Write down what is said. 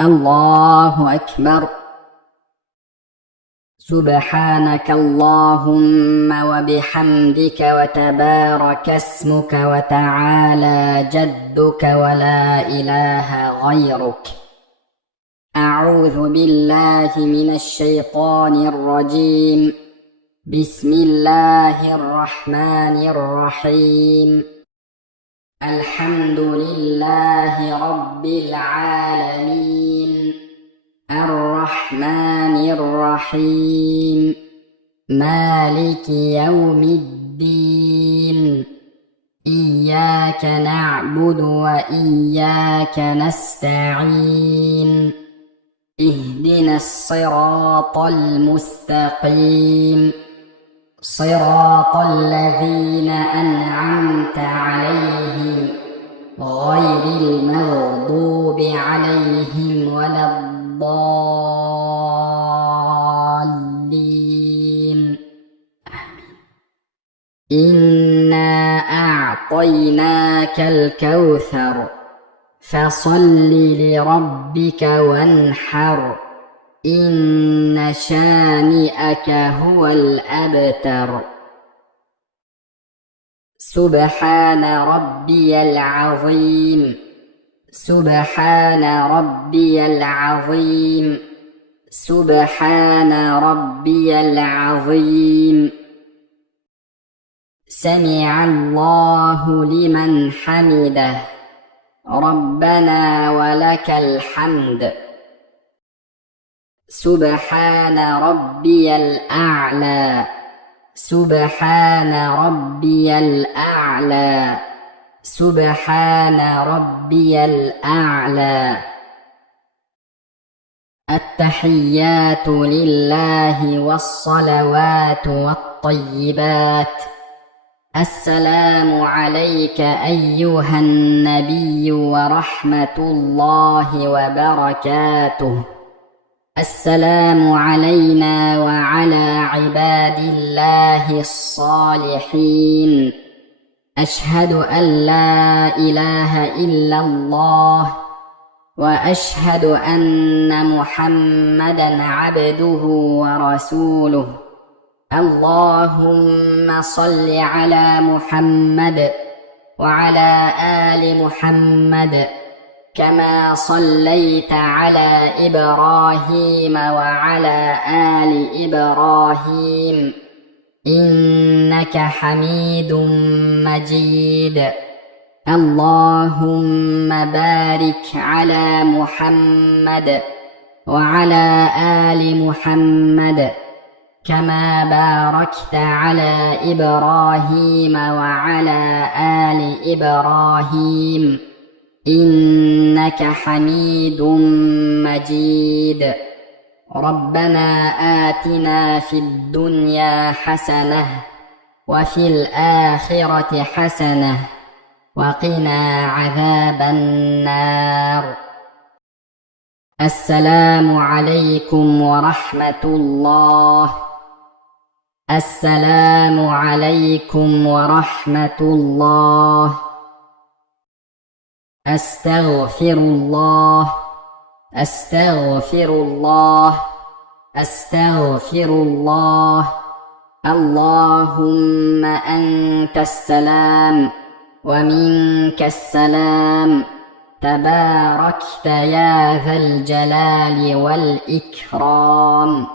الله أكبر. سبحانك اللهم وبحمدك وتبارك اسمك وتعالى جدك ولا إله غيرك. أعوذ بالله من الشيطان الرجيم. بسم الله الرحمن الرحيم. الحمد لله رب العالمين الرحمن الرحيم مالك يوم الدين. إياك نعبد وإياك نستعين. اهدنا الصراط المستقيم صراط الذين أنعمت عليهم غير المغضوب عليهم ولا الضالين. إنا أعطيناك الكوثر فصل لربك وانحر إن شانئك هو الأبتر. سبحان ربي العظيم سبحان ربي العظيم سبحان ربي العظيم. سمع الله لمن حمده ربنا ولك الحمد. سبحان ربي الأعلى سبحان ربي الأعلى سبحان ربي الأعلى. التحيات لله والصلوات والطيبات. السلام عليك أيها النبي ورحمة الله وبركاته. السلام علينا وعلى عباد الله الصالحين. أشهد أن لا إله إلا الله وأشهد أن محمدًا عبده ورسوله. اللهم صل على محمد وعلى آل محمد كما صليت على إبراهيم وعلى آل إبراهيم إنك حميد مجيد. اللهم بارك على محمد وعلى آل محمد كما باركت على إبراهيم وعلى آل إبراهيم إنك حميد مجيد. ربنا آتنا في الدنيا حسنة وفي الآخرة حسنة وقنا عذاب النار. السلام عليكم ورحمة الله. السلام عليكم ورحمة الله. أستغفر الله أستغفر الله أستغفر الله. اللهم أنت السلام ومنك السلام تباركت يا ذا الجلال والإكرام.